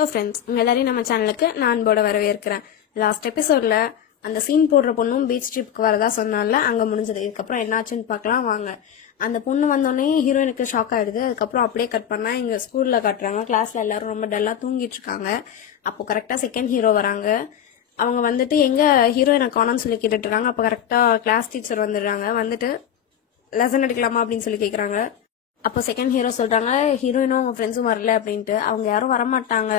Hello friends, உங்கள் எல்லாரையும் நம்ம சேனலுக்கு நான் அன்போட வரவேற்கிறேன். லாஸ்ட் எபிசோடில் அந்த சீன் போடுற பொண்ணும் பீச் ட்ரிப்புக்கு வரதா சொன்னால அங்கே முடிஞ்சது. இதுக்கப்புறம் என்னாச்சுன்னு பார்க்கலாம் வாங்க. அந்த பொண்ணு வந்தோடனே ஹீரோயினுக்கு ஷாக் ஆகிடுது. அதுக்கப்புறம் அப்படியே கட் பண்ணால் எங்கள் ஸ்கூலில் காட்டுறாங்க. கிளாஸில் எல்லாரும் ரொம்ப டல்லாக தூங்கிட்டு இருக்காங்க. அப்போ கரெக்டாக செகண்ட் ஹீரோ வராங்க. அவங்க வந்துட்டு எங்கே ஹீரோயினை காணோன்னு சொல்லி கேட்டுட்டு இருக்காங்க. அப்போ கரெக்டாக கிளாஸ் டீச்சர் வந்துடுறாங்க. வந்துட்டு லெசன் எடுக்கலாமா அப்படின்னு சொல்லி கேட்குறாங்க. அப்போ செகண்ட் ஹீரோ சொல்றாங்க ஹீரோயினும் அவங்க ஃப்ரெண்ட்ஸும் வரல அப்படின்ட்டு. அவங்க யாரும் வரமாட்டாங்க,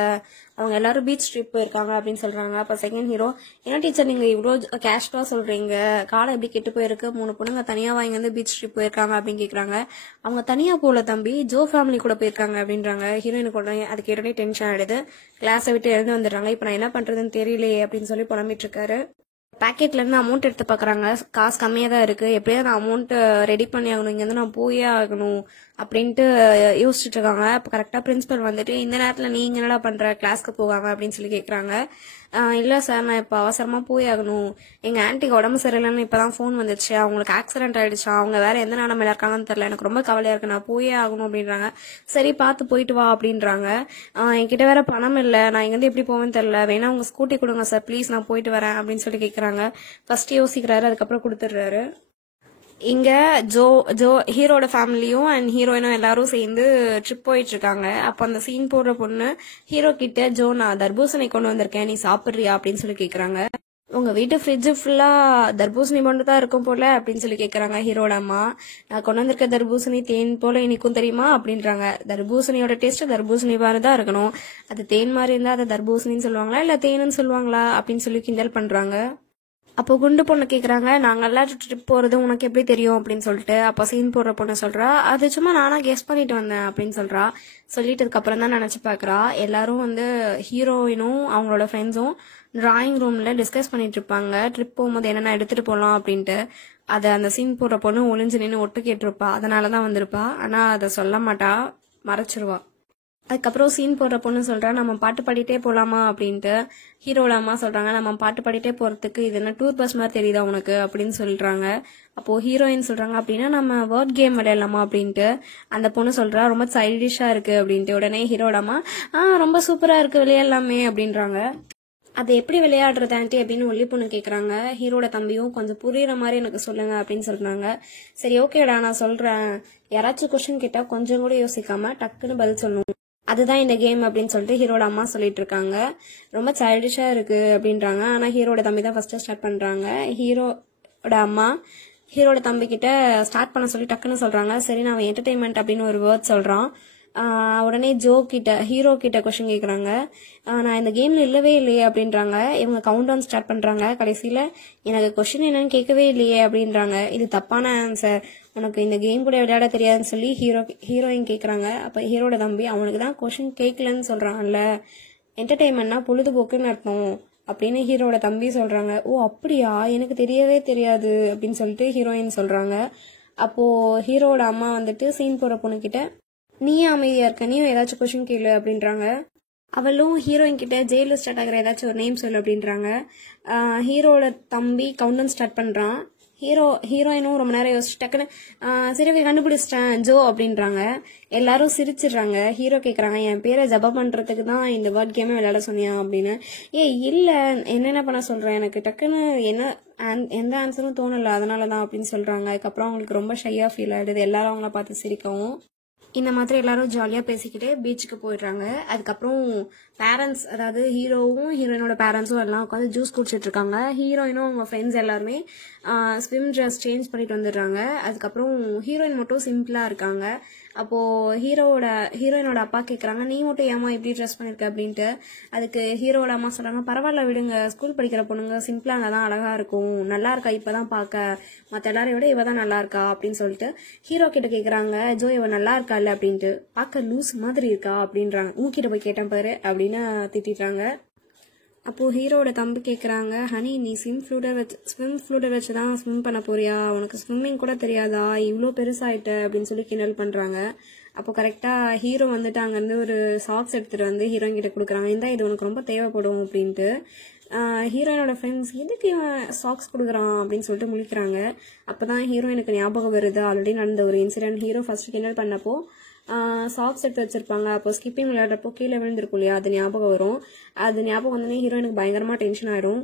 அவங்க எல்லாரும் பீச் ட்ரிப் போயிருக்காங்க அப்படின்னு சொல்றாங்க. அப்போ செகண்ட் ஹீரோ, என்ன டீச்சர் நீங்க இவ்வளோ கேஷ்டா சொல்றீங்க, காலை எப்படி கெட்டு போயிருக்கு, 3 பொண்ணுங்க தனியா வாங்கி வந்து பீச் ட்ரிப் போயிருக்காங்க அப்படின்னு கேக்குறாங்க. அவங்க தனியா போல தம்பி, ஜோ ஃபேமிலி கூட போயிருக்காங்க அப்படின்றாங்க. ஹீரோயினுக்கு உடனே அது கேட்டோடனே டென்ஷன் ஆயிடுது. கிளாஸை விட்டு எழுந்து வந்துடுறாங்க. இப்போ நான் என்ன பண்றதுன்னு தெரியலையே அப்படின்னு சொல்லி புலம்பிட்டு இருக்காரு. பேக்கெட்ல இருந்து அமௌண்ட் எடுத்து பாக்குறாங்க. காசு கம்மியா தான் இருக்கு. எப்படியாவது நான் அமௌண்ட் ரெடி பண்ணி ஆகணும், இங்க இருந்து நான் போயே ஆகணும் அப்படின்ட்டு யோசிச்சுட்டு இருக்காங்க. அப்ப கரெக்டா பிரின்சிபல் வந்துட்டு, இந்த நேரத்துல நீங்க என்னடா பண்ற, கிளாஸ்க்கு போகாம அப்படின்னு சொல்லி கேக்குறாங்க. இல்ல சார், நான் இப்ப அவசரமா போய் ஆகணும், எங்க ஆன்ட்டிக்கு உடம்பு சரியில்லைன்னு இப்பதான் போன் வந்துச்சு, அவங்களுக்கு ஆக்சிடென்ட் ஆயிடுச்சா, அவங்க வேற எந்த நிலைமையில இருக்காங்கன்னு தெரியல, எனக்கு ரொம்ப கவலையா இருக்கு, நான் போயே ஆகணும் அப்படின்றாங்க. சரி பார்த்து போயிட்டு வா அப்படின்றாங்க. என்கிட்ட வேற பணம் இல்ல, நான் இங்க இருந்து எப்படி போவேன்னு தெரியல, வேணா உங்க ஸ்கூட்டி கொடுங்க சார் ப்ளீஸ், நான் போயிட்டு வரேன் அப்படின்னு சொல்லி கேக்குறாங்க. ஃபர்ஸ்ட் யோசிக்கிறாரு, அதுக்கப்புறம் கொடுத்துடுறாரு. இங்க ஜோ ஜோ ஹீரோட ஃபேமிலியும் அண்ட் ஹீரோயினும் எல்லாரும் சேர்ந்து ட்ரிப் போயிட்டு இருக்காங்க. அப்ப அந்த சீன் போடுற பொண்ணு ஹீரோ கிட்ட, ஜோ நான் தர்பூசணி கொண்டு வந்திருக்கேன், நீ சாப்பிடுறியா அப்படின்னு சொல்லி கேக்குறாங்க. உங்க வீட்டு ஃப்ரிட்ஜ் ஃபுல்லா தர்பூசணி மட்டும் தான் இருக்கும் போல அப்படின்னு சொல்லி கேக்குறாங்க ஹீரோட அம்மா. நான் கொண்டு வந்திருக்க தர்பூசணி தேன் போல இனிக்கும் தெரியுமா அப்படின்றாங்க. தர்பூசணியோட டேஸ்ட் தர்பூசணி மாதிரி தான் இருக்கணும், அது தேன் மாதிரி இருந்தா அதை தர்பூசணின்னு சொல்லுவாங்களா இல்ல தேனுன்னு சொல்லுவாங்களா அப்படின்னு சொல்லி கிண்டல் பண்றாங்க. அப்போ குண்டு பொண்ணு கேக்குறாங்க, நாங்கெல்லாம் ட்ரிப் போறது உனக்கு எப்படி தெரியும் அப்படின்னு சொல்லிட்டு. அப்போ சீன் போடுற பொண்ணு சொல்றா, அது சும்மா நானா கெஸ் பண்ணிட்டு வந்தேன் அப்படின்னு சொல்றா. சொல்லிட்டதுக்கு அப்புறம் தான் நினைச்சு பாக்குறா, எல்லாரும் வந்து ஹீரோயினும் அவங்களோட ஃப்ரெண்ட்ஸும் டிராயிங் ரூம்ல டிஸ்கஸ் பண்ணிட்டு இருப்பாங்க, ட்ரிப் போகும்போது என்னென்ன எடுத்துட்டு போகலாம் அப்படின்ட்டு. அதை அந்த சீன் போடுற பொண்ணு ஒளிஞ்சு நின்று ஒட்டு கேட்டிருப்பா, அதனாலதான் வந்திருப்பா. ஆனா அதை சொல்ல மாட்டா, மறைச்சிருவா. அதுக்கப்புறம் சீன் போடுற பொண்ணு சொல்றா, நம்ம பாட்டு பாடிட்டே போலாமா அப்படின்ட்டு. ஹீரோட அம்மா சொல்றாங்க, நம்ம பாட்டு பாடிட்டே போறதுக்கு இது என்ன டூர் பஸ் மாதிரி தெரியுதா உனக்கு அப்படின்னு சொல்றாங்க. அப்போ ஹீரோயின் சொல்றாங்க, அப்படின்னா நம்ம வேர்ட் கேம் விளையாடலாமா அப்படின்ட்டு. அந்த பொண்ணு சொல்றா, ரொம்ப சைல்டிஷா இருக்கு அப்படின்ட்டு. உடனே ஹீரோட அம்மா, ரொம்ப சூப்பரா இருக்கு, விளையாடலாமே அப்படின்றாங்க. அதை எப்படி விளையாடுறது ஆண்டி அப்படின்னு ஒல்லி பொண்ணு கேக்குறாங்க. ஹீரோட தம்பியும், கொஞ்சம் புரியுற மாதிரி எனக்கு சொல்லுங்க அப்படின்னு சொல்றாங்க. சரி ஓகேடா நான் சொல்றேன், யாராச்சும் கொஸ்டின் கேட்டா கொஞ்சம் கூட யோசிக்காம டக்குன்னு பதில் சொல்லணும், அதுதான் இந்த கேம் அப்படின்னு சொல்லிட்டு ஹீரோட அம்மா சொல்லிட்டு இருக்காங்க. ரொம்ப சைல்டிஷா இருக்கு அப்படின்றாங்க. ஆனா ஹீரோட தம்பி தான் ஃபர்ஸ்ட் ஸ்டார்ட் பண்றாங்க. ஹீரோட அம்மா ஹீரோட தம்பி கிட்ட ஸ்டார்ட் பண்ண சொல்லி டக்குன்னு சொல்றாங்க. சரி நான் என்டர்டைன்மெண்ட் அப்படின்னு ஒரு வேர்ட் சொல்றான். உடனே ஜோ கிட்ட ஹீரோ கிட்ட கொஸ்டின் கேக்குறாங்க. நான் இந்த கேம்ல இல்லவே இல்லையே அப்படின்றாங்க. இவங்க கவுண்ட் டவுன் ஸ்டார்ட் பண்றாங்க. கடைசியில எனக்கு கொஸ்டின் என்னன்னு கேட்கவே இல்லையே அப்படின்றாங்க. இது தப்பான ஆன்சர், உனக்கு இந்த கேம் கூட விளையாட தெரியாதுன்னு சொல்லி ஹீரோயின் கேக்குறாங்க. அப்ப ஹீரோட தம்பி, அவனுக்கு தான் கொஸ்டின் கேட்கலன்னு சொல்றாங்கல்ல, என்டர்டைன்மெண்ட்னா பொழுதுபோக்குன்னு அர்த்தம் அப்படின்னு ஹீரோட தம்பி சொல்றாங்க. ஓ அப்படியா, எனக்கு தெரியவே தெரியாது அப்படின்னு சொல்லிட்டு ஹீரோயின் சொல்றாங்க. அப்போ ஹீரோட அம்மா வந்துட்டு சீன் போற பொண்ணு கிட்ட, நீயே அமைதியா இருக்க, நீயும் ஏதாச்சும் கொஸ்டின் கேளு அப்படின்றாங்க. அவளும் ஹீரோயின் கிட்ட ஜெயில ஸ்டார்ட் ஆகிற ஏதாச்சும் ஒரு நேம் சொல்லு அப்படின்றாங்க. ஹீரோட தம்பி கவுண்டன் ஸ்டார்ட் பண்றான். ஹீரோயினும் ரொம்ப நேரம் யோசிச்சு டக்குன்னு சரி கண்டுபிடிச்சிட்டேன் ஜோ அப்படின்றாங்க. எல்லாரும் சிரிச்சிடுறாங்க. ஹீரோ கேக்குறாங்க, என் பேரை ஜபம் பண்றதுக்கு தான் இந்த வேர்ட் கேமே விளையாட சொன்னியா அப்படின்னு. இல்ல, என்னென்ன பண்ண சொல்றேன், எனக்கு டக்குன்னு எந்த ஆன்சரும் தோணல அதனாலதான் அப்படின்னு சொல்றாங்க. அதுக்கப்புறம் அவங்களுக்கு ரொம்ப ஷையா ஃபீல் ஆயிடுது. எல்லாரும் அவங்கள பார்த்து சிரிக்கவும் இந்த மாதிரி எல்லாரும் ஜாலியா பேசிக்கிட்டு பீச்சுக்கு போயிடுறாங்க. அதுக்கப்புறம் பேரண்ட்ஸ், அதாவது ஹீரோவும் ஹீரோயினோட பேரண்ட்ஸும் எல்லாம் உட்காந்து ஜூஸ் குடிச்சிட்டு இருக்காங்க. ஹீரோயினும் அவங்க ஃப்ரெண்ட்ஸ் எல்லாருமே ஸ்விம் ட்ரெஸ் சேஞ்ச் பண்ணிட்டு வந்துடுறாங்க. அதுக்கப்புறம் ஹீரோயின் மட்டும் சிம்பிளா இருக்காங்க. அப்போ ஹீரோயினோட அப்பா கேக்குறாங்க, நீ மட்டும் ஏமா இப்படி ட்ரெஸ் பண்ணிருக்க அப்படின்ட்டு. அதுக்கு ஹீரோட அம்மா சொல்றாங்க, பரவாயில்ல விடுங்க, ஸ்கூல் படிக்கிற பொண்ணுங்க சிம்பிளா தான் அழகா இருக்கும், நல்லா இருக்கா இப்பதான் பாக்க, மத்த எல்லாரையும் விட இவதான் நல்லா இருக்கா அப்படின்னு சொல்லிட்டு ஹீரோ கிட்ட கேக்குறாங்க, ஜோ இவ நல்லா இருக்கா இல்ல அப்படின்ட்டு. பாக்க லூஸ் மாதிரி இருக்கா அப்படின்றாங்க. ஊக்கிட்ட போய் கேட்டேன் பாரு அப்படின்னு திட்டாங்க. அப்போ ஹீரோட தம்பி கேக்குறாங்க, ஹனி நீ ஸ்விம் ஃப்ளூட வச்சுதான் ஸ்விம் பண்ண போறியா, உனக்கு ஸ்விம்மிங் கூட தெரியாதா, இவ்வளோ பெருசாயிட்ட அப்படின்னு சொல்லி கிண்டல் பண்றாங்க. அப்போ கரெக்டா ஹீரோ வந்துட்டு அங்க இருந்து ஒரு சாக்ஸ் எடுத்துட்டு வந்து ஹீரோயின் கிட்ட கொடுக்குறாங்க. இந்த இது உனக்கு ரொம்ப தேவைப்படும் அப்படின்ட்டு. ஹீரோயினோட ஃப்ரெண்ட்ஸ் எதுக்கு இவன் சாக்ஸ் கொடுக்குறான் அப்படின்னு சொல்லிட்டு முழிக்கிறாங்க. அப்பதான் ஹீரோயினுக்கு ஞாபகம் வருது, ஆல்ரெடி நடந்த ஒரு இன்சிடென்ட். ஹீரோ ஃபர்ஸ்ட் கிண்டல் பண்ணப்போ சாக்ஸ் எடுத்து வச்சிருப்பாங்க. அப்போ ஸ்கிப்பிங் விளையாடுறப்போ கீழே விழுந்திருக்கும் இல்லையா, அது ஞாபகம் வரும். அது ஞாபகம் வந்தோடனே ஹீரோயினுக்கு பயங்கரமா டென்ஷன் ஆயிடும்.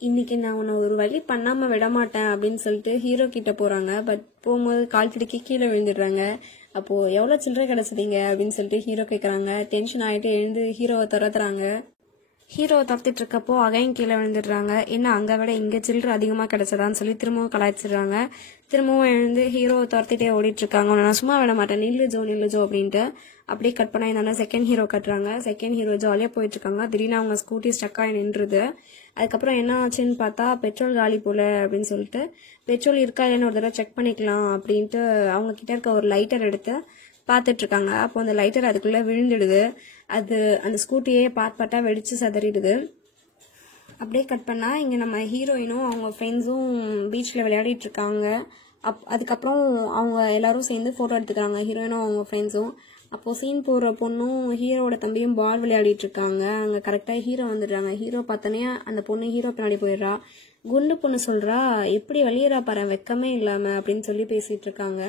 இன்னைக்கு நான் உன்னை ஒரு வழி பண்ணாம விட மாட்டேன் அப்படின்னு சொல்லிட்டு ஹீரோ கிட்ட போறாங்க. பட் போகும்போது கால் பிடிக்கி கீழே விழுந்துடுறாங்க. அப்போ எவ்வளவு சில்லறை கிடைச்சதீங்க அப்படின்னு சொல்லிட்டு ஹீரோ கேக்குறாங்க. டென்ஷன் ஆயிட்டு எழுந்து ஹீரோவை துரத்துறாங்க. ஹீரோவை துரத்திட்டு இருக்கப்போ அகைன் கீழே விழுந்துடுறாங்க. என்ன அங்க விட இங்க சில்லறை அதிகமா கிடைச்சதான்னு சொல்லி திரும்பவும் கலாய்ச்சிடுறாங்க. திரும்பவும் எழுந்து ஹீரோவை துரத்திட்டே ஓடிட்டு இருக்காங்க. நான் சும்மா விட மாட்டேன், நில்லு ஜோ அப்படின்ட்டு. அப்படியே கட் பண்ணா இருந்தாலும் செகண்ட் ஹீரோ கட்டுறாங்க. செகண்ட் ஹீரோ ஜாலியா போயிட்டு இருக்காங்க. திடீர்னு அவங்க ஸ்கூட்டி ஸ்டக் ஆகி நின்றுது. அதுக்கப்புறம் என்ன ஆச்சுன்னு பார்த்தா பெட்ரோல் காலி போல அப்படின்னு சொல்லிட்டு பெட்ரோல் இருக்கா இல்லைன்னு ஒரு தடவை செக் பண்ணிக்கலாம் அப்படின்ட்டு அவங்க கிட்ட இருக்க ஒரு லைட்டர் எடுத்து பார்த்துட்டு இருக்காங்க. அப்போ அந்த லைட்டர் அதுக்குள்ள விழுந்துடுது. அது அந்த ஸ்கூட்டியே பார்ட் வெடிச்சு சதறிடுது. அப்படியே கட் பண்ணா இங்க நம்ம ஹீரோயினும் அவங்க ஃப்ரெண்ட்ஸும் பீச்ல விளையாடிட்டு இருக்காங்க. அதுக்கப்புறம் அவங்க எல்லாரும் சேர்ந்து போட்டோ எடுத்துக்கிறாங்க, ஹீரோயினும் அவங்க ஃப்ரெண்ட்ஸும். அப்போ சீன் போடுற பொண்ணும் ஹீரோட தம்பியும் பால் விளையாடிட்டு இருக்காங்க. அங்க கரெக்டா ஹீரோ வந்துடுறாங்க. ஹீரோ பார்த்தோன்னே அந்த பொண்ணு ஹீரோ பின்னாடி போயிடுறா. குண்டு பொண்ணு சொல்றா, எப்படி வெளியேறா பாரு வெக்கமே இல்லாம அப்படின்னு சொல்லி பேசிட்டு இருக்காங்க.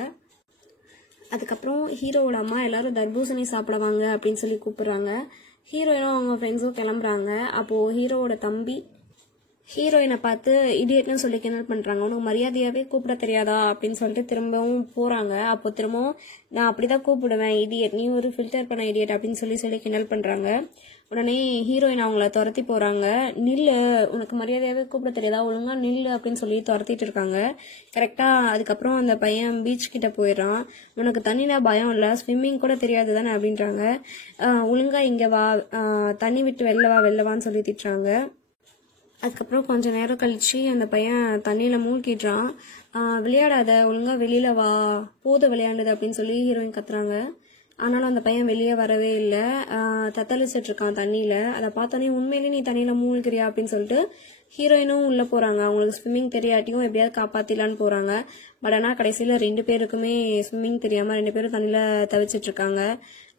அதுக்கப்புறம் ஹீரோவோட அம்மா எல்லாரும் தர்பூசணி சாப்பிடுவாங்க அப்படின்னு சொல்லி கூப்பிடுறாங்க. ஹீரோயினும் அவங்க ஃப்ரெண்ட்ஸும் கிளம்புறாங்க. அப்போ ஹீரோவோட தம்பி ஹீரோயினை பார்த்து இடியட்னு சொல்லி கிண்டல் பண்றாங்க. உனக்கு மரியாதையாவே கூப்பிட தெரியாதா அப்படின்னு சொல்லிட்டு திரும்பவும் போறாங்க. அப்போ திரும்பவும் நான் அப்படிதான் கூப்பிடுவேன் இடியட், நீ ஒரு ஃபில்டர் பண்ண இடியட் அப்படின்னு சொல்லி கிண்டல் பண்றாங்க. உடனே ஹீரோயின் அவங்கள துரத்தி போறாங்க. நில்லு, உனக்கு மரியாதையாவே கூப்பிட தெரியாதா, ஒழுங்கா நில்லு அப்படின்னு சொல்லி துரத்திட்டு இருக்காங்க. கரெக்டா அதுக்கப்புறம் அந்த பையன் பீச் கிட்ட போயிடுறான். உனக்கு தண்ணினா பயம் இல்ல, ஸ்விம்மிங் கூட தெரியாது தானே அப்படின்றாங்க. ஒழுங்கா இங்க வா, தண்ணி விட்டு வெளிலவான்னு சொல்லி திட்டுறாங்க. அதுக்கப்புறம் கொஞ்ச நேரம் கழிச்சு அந்த பையன் தண்ணியில மூழ்கிடுறான். விளையாடாத, ஒழுங்கா வெளியில வா, போத விளையாண்டது அப்படின்னு சொல்லி ஹீரோயின் கத்துறாங்க. ஆனாலும் அந்த பையன் வெளியே வரவே இல்லை. தத்தளிச்சிட்டு இருக்கான் தண்ணியில. அதை பார்த்தோன்னே உண்மையிலேயே நீ தண்ணியில மூழ்கிறியா அப்படின்னு சொல்லிட்டு ஹீரோயினும் உள்ள போறாங்க. அவங்களுக்கு ஸ்விம்மிங் தெரியாட்டியும் எப்படியாவது காப்பாத்திலான்னு போறாங்க. பட் ஆனா கடைசியில 2 பேருக்குமே ஸ்விம்மிங் தெரியாம 2 பேரும் தண்ணியில தவிச்சிட்டு இருக்காங்க.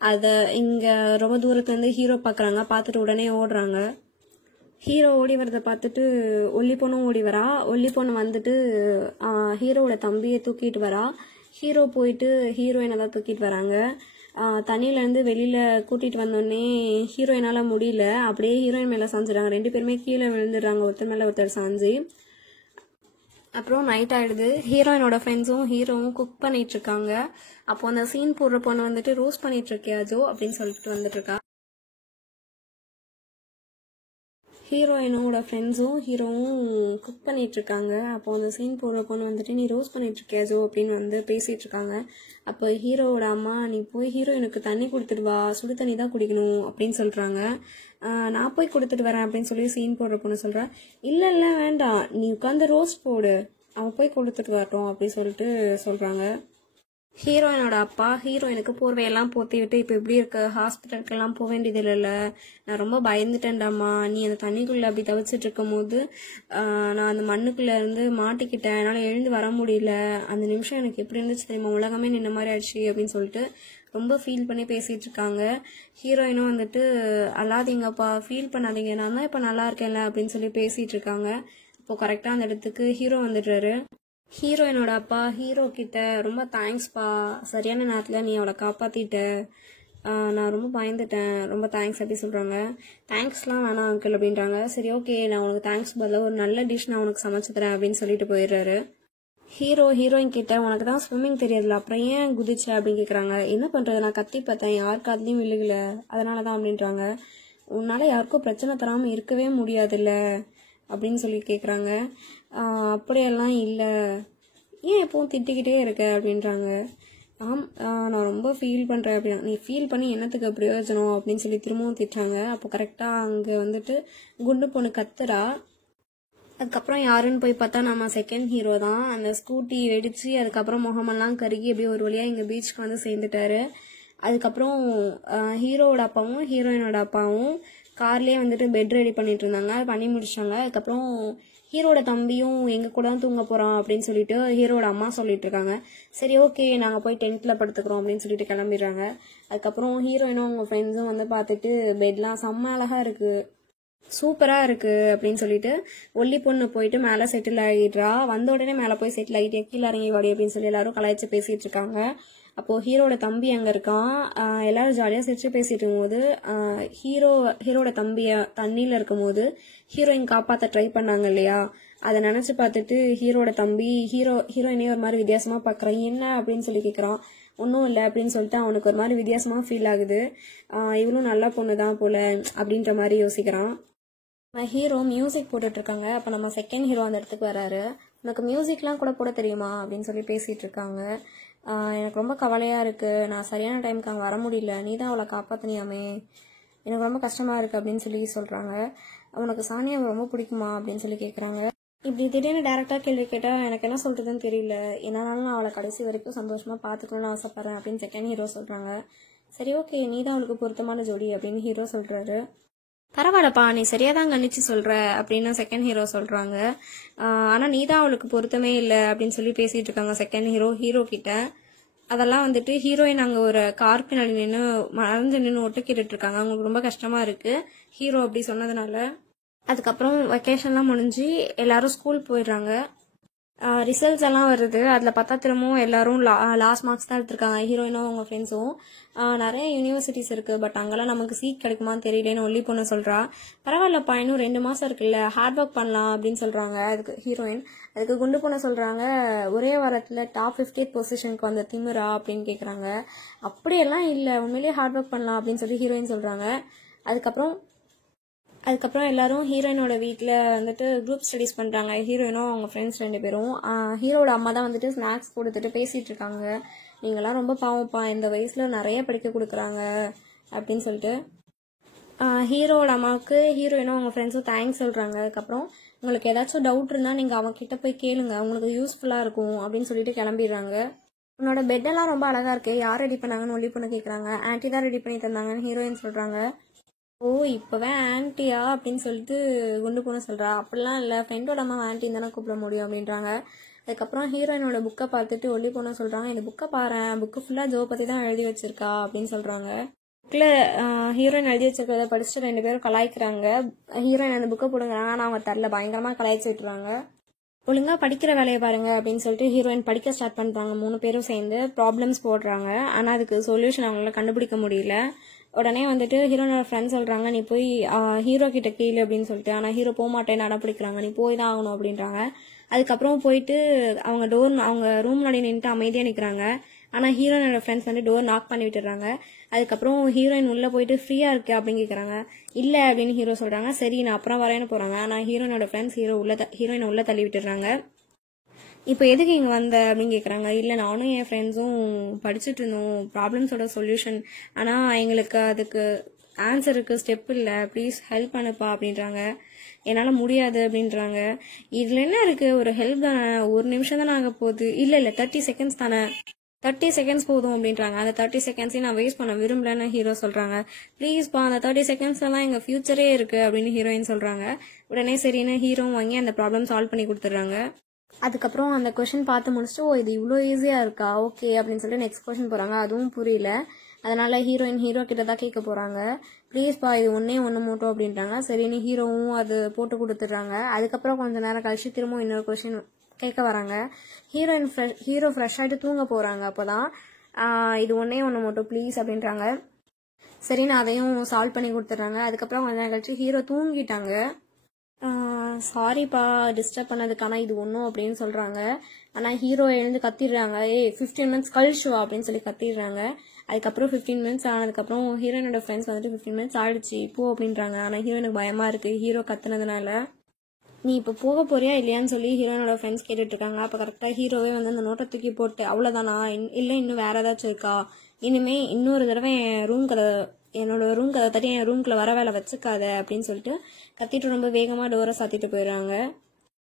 அத இங்க ரொம்ப தூரத்துல இருந்து ஹீரோ பாக்குறாங்க. பார்த்துட்டு உடனே ஓடுறாங்க. ஹீரோ ஓடி வரதை பார்த்துட்டு ஒல்லி பொண்ணும் ஓடி வரா. ஒல்லி பொண்ணு வந்துட்டு ஹீரோவோட தம்பியை தூக்கிட்டு வரா. ஹீரோ போயிட்டு ஹீரோயினை தான் தூக்கிட்டு வராங்க. தண்ணியில இருந்து வெளியில கூட்டிட்டு வந்தோடனே ஹீரோயினால முடியல, அப்படியே ஹீரோயின் மேல சாஞ்சிடுறாங்க. 2 பேருமே கீழே விழுந்துடுறாங்க, ஒருத்தர் மேல ஒருத்தர் சாஞ்சி. அப்புறம் நைட் ஆயிடுது. ஹீரோயினோட ஃப்ரெண்ட்ஸும் ஹீரோவும் குக் பண்ணிட்டு இருக்காங்க. அப்போ அந்த சீன் போடுற பொண்ணு வந்துட்டு ரோஸ்ட் பண்ணிட்டு இருக்கியா ஜோ அப்படின்னு சொல்லிட்டு வந்துட்டு இருக்கா. ஹீரோயினோட ஃப்ரெண்ட்ஸும் ஹீரோவும் குக் பண்ணிட்டு இருக்காங்க. அப்போ அந்த சீன் போடுற பொண்ணு வந்துட்டு நீ ரோஸ் பண்ணிட்டு இருக்கியா ஜோ அப்படின்னு வந்து பேசிட்டு இருக்காங்க. அப்போ ஹீரோவோட அம்மா, நீ போய் ஹீரோயினுக்கு தண்ணி கொடுத்துட்டு வா, சுடு தண்ணி தான் குடிக்கணும் அப்படின்னு சொல்றாங்க. நான் போய் கொடுத்துட்டு வரேன் அப்படின்னு சொல்லி சீன் போடுற பொண்ணு சொல்றா. இல்ல வேண்டாம், நீ உட்காந்து ரோஸ் போடு, அவன் போய் கொடுத்துட்டு வரட்டும் அப்படின்னு சொல்லிட்டு சொல்றாங்க. ஹீரோயினோட அப்பா ஹீரோயினுக்கு போர்வையெல்லாம் போத்தி விட்டு இப்ப எப்படி இருக்கு, ஹாஸ்பிட்டலுக்கு எல்லாம் போக வேண்டியது இல்லைல்ல, நான் ரொம்ப பயந்துட்டேன்டாமா, நீ அந்த தண்ணிக்குள்ள அப்படி தவிச்சிட்டு இருக்கும் போது நான் அந்த மண்ணுக்குள்ள இருந்து மாட்டிக்கிட்டேன், என்னால எழுந்து வர முடியல, அந்த நிமிஷம் எனக்கு எப்படி இருந்துச்சு தெரியுமா, உலகமே நின்ன மாதிரி ஆயிடுச்சு அப்படின்னு சொல்லிட்டு ரொம்ப ஃபீல் பண்ணி பேசிட்டு இருக்காங்க. ஹீரோயினும் வந்துட்டு அல்லாதீங்கப்பா, ஃபீல் பண்ணாதீங்க, நான் தான் இப்ப நல்லா இருக்கேன்ல அப்படின்னு சொல்லி பேசிட்டு இருக்காங்க. இப்போ கரெக்டா அந்த இடத்துக்கு ஹீரோ வந்துடுறாரு. ஹீரோயினோட அப்பா ஹீரோ கிட்ட ரொம்ப தேங்க்ஸ்பா, சரியான நேரத்தில் நீ அவளை காப்பாத்திட்ட, நான் ரொம்ப பயந்துட்டேன், ரொம்ப தேங்க்ஸ் அப்படி சொல்றாங்க. தேங்க்ஸ்லாம் வேணாம் அங்கிள் அப்படின்றாங்க. சரி ஓகே, நான் உனக்கு தேங்க்ஸ் பதிலாக ஒரு நல்ல டிஷ் நான் உனக்கு சமைச்சு தரேன் அப்படின்னு சொல்லிட்டு போயிடுறாரு. ஹீரோயின் கிட்ட உனக்கு தான் ஸ்விம்மிங் தெரியாதுல, அப்புறம் ஏன் குதிச்ச அப்படின்னு கேட்குறாங்க. என்ன பண்றது, நான் கத்தி பார்த்தேன், யார் காதுலையும் விழுகல, அதனாலதான் அப்படின்றாங்க. உன்னால யாருக்கும் பிரச்சனை தராம இருக்கவே முடியாதுல்ல அப்படின்னு சொல்லி கேட்குறாங்க. அப்படியெல்லாம் இல்லை, ஏன் எப்பவும் திட்டிக்கிட்டே இருக்க அப்படின்றாங்க. நான் ரொம்ப ஃபீல் பண்ணுறேன் அப்படின்னா. நீ ஃபீல் பண்ணி என்னத்துக்கு பிரயோஜனம் அப்படின்னு சொல்லி திரும்பவும் திட்டுறாங்க. அப்போ கரெக்டாக அங்கே வந்துட்டு குண்டு பொண்ணு கத்துறா. அதுக்கப்புறம் யாருன்னு போய் பார்த்தா நம்ம செகண்ட் ஹீரோ தான். அந்த ஸ்கூட்டி வெடிச்சு அதுக்கப்புறம் முகமெல்லாம் கருகி அப்படியே ஒரு வழியாக இங்கே பீச்சுக்கு வந்து சேர்ந்துட்டாரு. அதுக்கப்புறம் ஹீரோவோட அப்பாவும் ஹீரோயினோட அப்பாவும் கார்லேயே வந்துட்டு பெட் ரெடி பண்ணிட்டு இருந்தாங்க, அது பண்ணி முடிச்சாங்க. அதுக்கப்புறம் ஹீரோட தம்பியும் எங்க கூட தான் தூங்க போறான் அப்படின்னு சொல்லிட்டு ஹீரோட அம்மா சொல்லிட்டு இருக்காங்க. சரி ஓகே, நாங்க போய் டென்ட்ல படுத்துக்கிறோம் அப்படின்னு சொல்லிட்டு கிளம்பிடுறாங்க. அதுக்கப்புறம் ஹீரோயினும் அவங்க ஃப்ரெண்ட்ஸும் வந்து பார்த்துட்டு பெட்லாம் செம்ம அழகா இருக்கு, சூப்பரா இருக்கு அப்படின்னு சொல்லிட்டு ஒல்லி பொண்ணு போயிட்டு மேல செட்டில் ஆகிடுறா. வந்த உடனே மேல போய் செட்டில் ஆகிட்டே கீழே இறங்கி வாடி அப்படின்னு சொல்லி எல்லாரும் கலாய்ச்சி பேசிட்டு இருக்காங்க. அப்போது ஹீரோட தம்பி அங்கே இருக்கான். எல்லாரும் ஜாலியாக சிரிச்சு பேசிட்டு இருக்கும்போது ஹீரோட தம்பியை தண்ணியில் இருக்கும்போது ஹீரோயின் காப்பாற்ற ட்ரை பண்ணாங்க இல்லையா, அதை நினச்சி பார்த்துட்டு ஹீரோட தம்பி ஹீரோயினே ஒரு மாதிரி வித்தியாசமாக பார்க்குறான். என்ன அப்படின்னு சொல்லி கேட்குறான். ஒன்றும் இல்லை அப்படின்னு சொல்லிட்டு அவனுக்கு ஒரு மாதிரி வித்தியாசமாக ஃபீல் ஆகுது. இவளும் நல்ல பொண்ணு தான் போல அப்படின்ற மாதிரி யோசிக்கிறான். ஹீரோ மியூசிக் போட்டுட்ருக்காங்க. அப்போ நம்ம செகண்ட் ஹீரோ அந்த இடத்துக்கு வராரு. உனக்கு மியூசிக்லாம் கூட போட தெரியுமா அப்படின்னு சொல்லி பேசிகிட்டு இருக்காங்க. எனக்கு ரொம்ப கவலையாக இருக்குது, நான் சரியான டைமுக்கு அங்கே வர முடியல, நீ தான் அவளை காப்பாற்றினியாமே, எனக்கு ரொம்ப கஷ்டமாக இருக்குது அப்படின்னு சொல்லி சொல்கிறாங்க. உனக்கு சானியாவை ரொம்ப பிடிக்குமா அப்படின்னு சொல்லி கேட்குறாங்க. இப்படி திடீர்னு டேரெக்டாக கேள்வி கேட்டால் எனக்கு என்ன சொல்கிறதுன்னு தெரியல, என்னாலும் நான் அவளை கடைசி வரைக்கும் சந்தோஷமாக பார்த்துக்கணும்னு ஆசைப்பட்றேன் அப்படின்னு செகண்ட் ஹீரோ சொல்கிறாங்க. சரி ஓகே, நீ தான் அவளுக்கு பொருத்தமான ஜோடி அப்படின்னு ஹீரோ சொல்கிறாரு. பரவாயில்லப்பா, நீ சரியாக தான் கணிச்சு சொல்கிற அப்படின்னு செகண்ட் ஹீரோ சொல்கிறாங்க. ஆனால் நீ தான் அவளுக்கு பொருத்தமே இல்லை அப்படின்னு சொல்லி பேசிகிட்டு இருக்காங்க செகண்ட் ஹீரோ கிட்ட. அதெல்லாம் வந்துட்டு ஹீரோயின் அங்கே ஒரு கார் பின்னாடி நின்று மறந்து நின்று ஒட்டு கேட்டுட்டு இருக்காங்க. அவங்களுக்கு ரொம்ப கஷ்டமாக இருக்குது ஹீரோ அப்படி சொன்னதுனால. அதுக்கப்புறம் வெக்கேஷன்லாம் முடிஞ்சு எல்லாரும் ஸ்கூல் போயிடுறாங்க. ரிசல்ட்ஸ் எல்லாம் வருது. அதில் பார்த்தா திரும்பவும் எல்லாரும் லாஸ்ட் மார்க்ஸ் தான் எடுத்திருக்காங்க, ஹீரோயினும் அவங்க ஃப்ரெண்ட்ஸும். நிறைய யூனிவர்சிட்டிஸ் இருக்குது, பட் அங்கெல்லாம் நமக்கு சீட் கிடைக்குமான்னு தெரியலேன்னு ஒல்லி பொண்ணு சொல்கிறா. பரவாயில்லப்பா, இன்னும் 2 மாதம் இருக்குல்ல, ஹார்ட் ஒர்க் பண்ணலாம் அப்படின்னு சொல்கிறாங்க அதுக்கு ஹீரோயின். அதுக்கு குண்டு பொண்ணு சொல்கிறாங்க, ஒரே வாரத்தில் டாப் 50th பொசிஷனுக்கு வந்த திமிரா அப்படின்னு கேட்குறாங்க. அப்படியெல்லாம் இல்லை, உண்மையிலேயே ஹார்ட் ஒர்க் பண்ணலாம் அப்படின்னு சொல்லி ஹீரோயின் சொல்கிறாங்க. அதுக்கப்புறம் எல்லாரும் ஹீரோயினோட வீட்டில் வந்துட்டு குரூப் ஸ்டடீஸ் பண்ணுறாங்க, ஹீரோயினும் அவங்க ஃப்ரெண்ட்ஸ் 2 பேரும். ஹீரோட அம்மா தான் வந்துட்டு ஸ்நாக்ஸ் கொடுத்துட்டு பேசிகிட்டு இருக்காங்க. நீங்களாம் ரொம்ப பாவம்ப்பா, இந்த வயசில் நிறைய படிக்க கொடுக்குறாங்க அப்படின்னு சொல்லிட்டு ஹீரோட அம்மாவுக்கு ஹீரோயினும் அவங்க ஃப்ரெண்ட்ஸும் தேங்க்ஸ் சொல்கிறாங்க. அதுக்கப்புறம் உங்களுக்கு ஏதாச்சும் டவுட் இருந்தால் நீங்கள் அவங்ககிட்ட போய் கேளுங்க, உங்களுக்கு யூஸ்ஃபுல்லாக இருக்கும் அப்படின்னு சொல்லிட்டு கிளம்பிடுறாங்க. உன்னோட பெட்டெல்லாம் ரொம்ப அழகாக இருக்கு, யார் ரெடி பண்ணாங்கன்னு ஒல்லி பொண்ணு கேட்குறாங்க. ஆன்ட்டி தான் ரெடி பண்ணி தந்தாங்கன்னு ஹீரோயின் சொல்கிறாங்க. ஓ, இப்போவே ஆன்ட்டியா அப்படின்னு சொல்லிட்டு குண்டு பொண்ணு சொல்கிறா. அப்படிலாம் இல்லை, ஃப்ரெண்டோட அம்மா ஆன்ட்டின்னு தானே கூப்பிட முடியும் அப்படின்றாங்க. அதுக்கப்புறம் ஹீரோயினோட புக்கை பார்த்துட்டு ஒல்லி பொண்ணு சொல்கிறாங்க, இந்த புக்கை பாரு, புக்கு ஃபுல்லாக ஜோ பற்றி தான் எழுதி வச்சிருக்கா அப்படின்னு சொல்கிறாங்க. புக்கில் ஹீரோயின் எழுதி வச்சிருக்கிறத படிச்சுட்டு 2 பேரும் கலாய்க்கிறாங்க. ஹீரோயின் அந்த புக்கை போடுங்கிறாங்க, ஆனால் அவங்க தரல, பயங்கரமாக கலாய்ச்சி விட்டுறாங்க. ஒழுங்காக படிக்கிற வேலையை பாருங்க அப்படின்னு சொல்லிட்டு ஹீரோயின் படிக்க ஸ்டார்ட் பண்ணுறாங்க. 3 பேரும் சேர்ந்து ப்ராப்ளம்ஸ் போடுறாங்க. ஆனால் அதுக்கு சொல்யூஷன் அவங்களால கண்டுபிடிக்க முடியல. உடனே வந்துட்டு ஹீரோனோட ஃப்ரெண்ட் சொல்கிறாங்க, நீ போய் ஹீரோ கிட்ட கேளு அப்படின்னு சொல்லிட்டு. ஆனால் ஹீரோ போக மாட்டேன்னு அடம் பிடிக்கிறாங்க, நீ போய் தான் ஆகணும் அப்படின்றாங்க. அதுக்கப்புறம் போயிட்டு அவங்க ரூம் முன்னாடி நின்றுட்டு அமைதியாக நிற்கிறாங்க. ஆனால் ஹீரோனோட ஃப்ரெண்ட்ஸ் வந்து டோர் நாக் பண்ணி விட்டுறாங்க. அதுக்கப்புறம் ஹீரோயின் உள்ளே போயிட்டு ஃப்ரீயாக இருக்கு அப்படின்னு கேட்குறாங்க. இல்லை அப்படின்னு ஹீரோ சொல்கிறாங்க. சரி நான் அப்புறம் வரேன்னு போகிறாங்க. ஆனால் ஹீரோனோட ஃப்ரெண்ட்ஸ் ஹீரோயினை உள்ளே தள்ளி விட்டுறாங்க. இப்போ எதுக்கு இங்கே வந்த அப்படின்னு கேட்குறாங்க. இல்லை, நானும் என் ஃப்ரெண்ட்ஸும் படிச்சுட்டு இருந்தோம் ப்ராப்ளம்ஸோட சொல்யூஷன், ஆனால் எங்களுக்கு அதுக்கு ஆன்சருக்கு ஸ்டெப் இல்லை, ப்ளீஸ் ஹெல்ப் பண்ணுப்பா அப்படின்றாங்க. என்னால் முடியாது அப்படின்றாங்க. இதில் என்ன இருக்குது, ஒரு ஹெல்ப் தானே, 1 நிமிஷம் தானே ஆக போகுது. இல்லை 30 செகண்ட்ஸ் தானே, 30 செகண்ட்ஸ் போதும் அப்படின்றாங்க. அந்த 30 செகண்ட்ஸையும் நான் வேஸ்ட் பண்ண விரும்பலன்னு ஹீரோ சொல்கிறாங்க. ப்ளீஸ்ப்பா, அந்த 30 செகண்ட்ஸில் தான் எங்கள் ஃபியூச்சரே இருக்குது அப்படின்னு ஹீரோயின் சொல்கிறாங்க. உடனே சரின்னு ஹீரோ வாங்கி அந்த ப்ராப்ளம் சால்வ் பண்ணி கொடுத்துட்றாங்க. அதுக்கப்புறம் அந்த கொஷின் பார்த்து முடிச்சுட்டு, ஓ இது இவ்வளோ ஈஸியாக இருக்கா, ஓகே அப்படின்னு சொல்லிட்டு நெக்ஸ்ட் கொஷின் போகிறாங்க. அதுவும் புரியல. அதனால் ஹீரோ கிட்ட தான் கேட்க போகிறாங்க. ப்ளீஸ்ப்பா, இது ஒன்று மட்டும் அப்படின்றாங்க. சரின்னு ஹீரோவும் அது போட்டு கொடுத்துட்றாங்க. அதுக்கப்புறம் கொஞ்சம் நேரம் கழிச்சு திரும்ப இன்னொரு கொஷின் கேட்க வராங்க. ஹீரோ ஃப்ரெஷ் ஆகிட்டு தூங்க போகிறாங்க. அப்போ தான் இது ஒன்று மட்டும் ப்ளீஸ் அப்படின்றாங்க. சரின்னு அதையும் சால்வ் பண்ணி கொடுத்துட்றாங்க. அதுக்கப்புறம் கொஞ்சம் நேரம் கழிச்சு ஹீரோ தூங்கிட்டாங்க. சாரிப்பா டிஸ்டர்ப் பண்ணதுக்கான இது ஒன்றும் அப்படின்னு சொல்கிறாங்க. ஆனால் ஹீரோ எழுந்து கத்திடுறாங்க, 15 மினிட்ஸ் கழிச்சு வா அப்படின்னு சொல்லி கத்திடுறாங்க. அதுக்கப்புறம் 15 மினிட்ஸ் ஆனதுக்கப்புறம் ஹீரோயினோட ஃப்ரெண்ட்ஸ் வந்துட்டு 15 மினிட்ஸ் ஆயிடுச்சு போ அப்படின்றாங்க. ஆனால் ஹீரோயினுக்கு பயமாக இருக்குது ஹீரோ கத்துனதுனால. நீ இப்போ போக போறியா இல்லையான்னு சொல்லி ஹீரோயினோட ஃப்ரெண்ட்ஸ் கேட்டுட்ருக்காங்க. அப்போ கரெக்டாக ஹீரோவே வந்து அந்த நோட்டை தூக்கி போட்டு, அவ்வளோதானா, இல்லை இன்னும் வேறு ஏதாச்சும் இருக்கா, இனிமே இன்னொரு தடவை என்னோட ரூம் கதை தட்டி என் ரூம்குள்ளே வர வேலை வச்சுக்காத அப்படின்னு சொல்லிட்டு கத்திட்டு ரொம்ப வேகமாக டோரை சாத்திட்டு போயிடுறாங்க.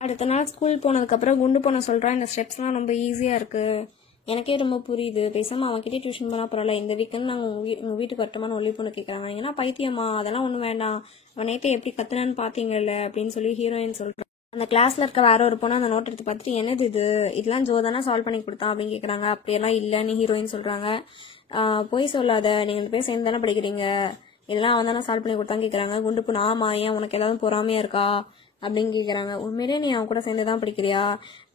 அடுத்த நாள் ஸ்கூல் போனதுக்கப்புறம் குண்டு பொண்ணு சொல்கிறான், இந்த ஸ்டெப்ஸ்லாம் ரொம்ப ஈஸியாக இருக்குது, எனக்கே ரொம்ப புரியுது, பேசாமல் அவன்கிட்டே டியூஷன் பண்ணால் பரவாயில்ல, இந்த வீக்கெண்ட் நாங்கள் உங்கள் வீட்டுக்கு வரட்டுமான்னு ஒல்லி பொண்ணு கேட்குறாங்க. ஏன்னா பைத்தியமா, அதெல்லாம் ஒன்றும் வேண்டாம், அவன் நேற்று எப்படி கத்துனான்னு பார்த்தீங்கல்ல அப்படின்னு சொல்லி ஹீரோயின் சொல்கிறான். அந்த கிளாஸில் இருக்க வேற ஒரு பொண்ணு அந்த நோட் எடுத்து பார்த்துட்டு, என்னது இதெல்லாம் ஜோதானா சால்வ் பண்ணி கொடுத்தான் அப்படின்னு கேட்குறாங்க. அப்படியெல்லாம் இல்லைன்னு ஹீரோயின் சொல்கிறாங்க. போய் சொல்லாத, நீங்கள் 2 பேர் சேர்ந்து தானே படிக்கிறீங்க, இதெல்லாம் அவன் தானே சால்வ் பண்ணி கொடுத்தான்னு கேட்குறாங்க. குண்டு பொண்ணு, ஆமாம், ஏன் உனக்கு ஏதாவது பொறாமையாக இருக்கா, அப்படின்னு கேட்குறாங்க. உண்மையிலே நீ அவன் கூட சேர்ந்து தான் படிக்கிறியா,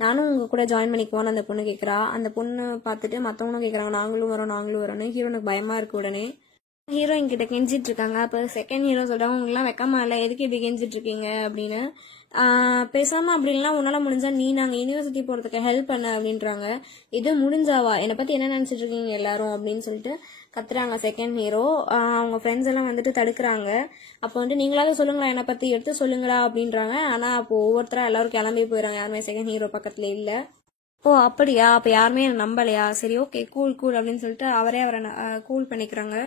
நானும் உங்க கூட ஜாயின் பண்ணிக்குவான்னு அந்த பொண்ணு கேட்குறா. அந்த பொண்ணு பார்த்துட்டு மற்றவங்களும் கேட்குறாங்க, நாங்களும் வரோன்னு. ஹீரோனுக்கு பயமா இருக்கு. உடனே ஹீரோயின் கிட்ட கெஞ்சிட்டு இருக்காங்க. அப்போ செகண்ட் ஹீரோ சொல்றாங்க, உங்களுக்குலாம் வெக்கமா இல்லை, எதுக்கு இப்படி கெஞ்சிட்டு இருக்கீங்க அப்படின்னு. பேசாம அப்படி இல்லைனா உன்னால முடிஞ்சா நீ நாங்கள் யூனிவர்சிட்டி போறதுக்கு ஹெல்ப் பண்ண அப்படின்றாங்க. இது முடிஞ்சாவா, என்னை பத்தி என்ன நினைச்சிட்டு இருக்கீங்க எல்லாரும் அப்படின்னு சொல்லிட்டு கத்துறாங்க செகண்ட் ஹீரோ. அவங்க ஃப்ரெண்ட்ஸ் எல்லாம் வந்துட்டு தடுக்கிறாங்க. அப்போ வந்துட்டு நீங்களாவது சொல்லுங்களா, என்னை பத்தி எடுத்து சொல்லுங்களா அப்படின்றாங்க. ஆனா அப்போ ஒவ்வொருத்தரா எல்லாரும் கிளம்பி போயிடறாங்க. யாருமே செகண்ட் ஹீரோ பக்கத்துல இல்ல. ஓ அப்படியா, அப்ப யாருமே என்ன நம்பலையா, சரி ஓகே கூல் கூல் அப்படின்னு சொல்லிட்டு அவரே அவரை கூல் பண்ணிக்கிறாங்க.